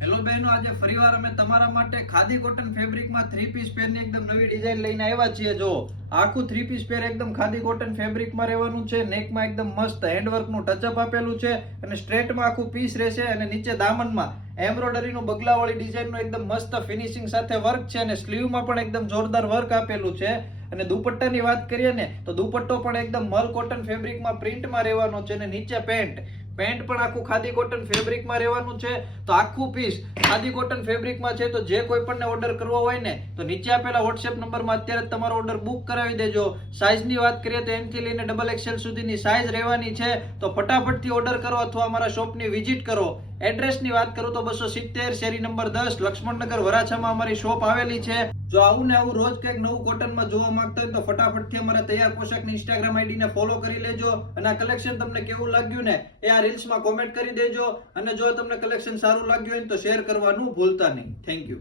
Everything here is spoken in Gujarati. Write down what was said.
હેલો બહેનો, આજે ફરીવાર અમે તમારા માટે ખાદી કોટન ફેબ્રિકમાં 3 પીસ પેરની એકદમ નવી ડિઝાઇન લઈને આવ્યા છીએ. જો આખું 3 પીસ પેર એકદમ ખાદી કોટન ફેબ્રિકમાં રહેવાનું છે. નેકમાં એકદમ મસ્ત હેન્ડવર્કનું ટચઅપ આપેલું છે અને સ્ટ્રેટમાં આખું પીસ રહેશે અને નીચે દામનમાં એમ્બ્રોઇડરીનું બગલાવાળી ડિઝાઇનનું એકદમ મસ્ત ફિનિશિંગ સાથે વર્ક છે અને સ્લીવમાં પણ એકદમ જોરદાર વર્ક આપેલું છે. અને દુપટ્ટાની વાત કરીએ ને તો દુપટ્ટો પણ એકદમ મલ કોટન ફેબ્રિકમાં પ્રિન્ટમાં રહેવાનો છે અને નીચે પેન્ટ પણ આખું ખાદી કોટન ફેબ્રિકમાં રહેવાનું છે. તો આખું પીસ ખાદી કોટન ફેબ્રિકમાં છે. તો જે કોઈ પણ ઓર્ડર કરવો હોય ને તો નીચે આપેલા વોટ્સએપ નંબરમાં અત્યારે જ તમારો ઓર્ડર બુક કરાવી દેજો. સાઇઝની વાત કરીએ તો M થી લઈને XXL સુધીની સાઇઝ રહેવાની છે. તો ફટાફટથી ઓર્ડર કરો અથવા અમારા શોપની વિઝિટ કરો. એડ્રેસની વાત કરું તો 270 શેરી નંબર 10 લક્ષ્મણનગર વરાછામાં અમારી શોપ આવેલી છે. જો આવું ને આવું રોજ કંઈક નવું કોટનમાં જોવા માંગતા હોય તો ફટાફટથી અમારા તૈયાર પોશાકની ઇન્સ્ટાગ્રામ આઈડીને ફોલો કરી લેજો. અને આ કલેક્શન તમને કેવું લાગ્યું ને એ આ રીલ્સમાં કોમેન્ટ કરી દેજો. અને જો તમને કલેક્શન સારું લાગ્યું હોય તો શેર કરવાનું ભૂલતા નહીં. Thank you.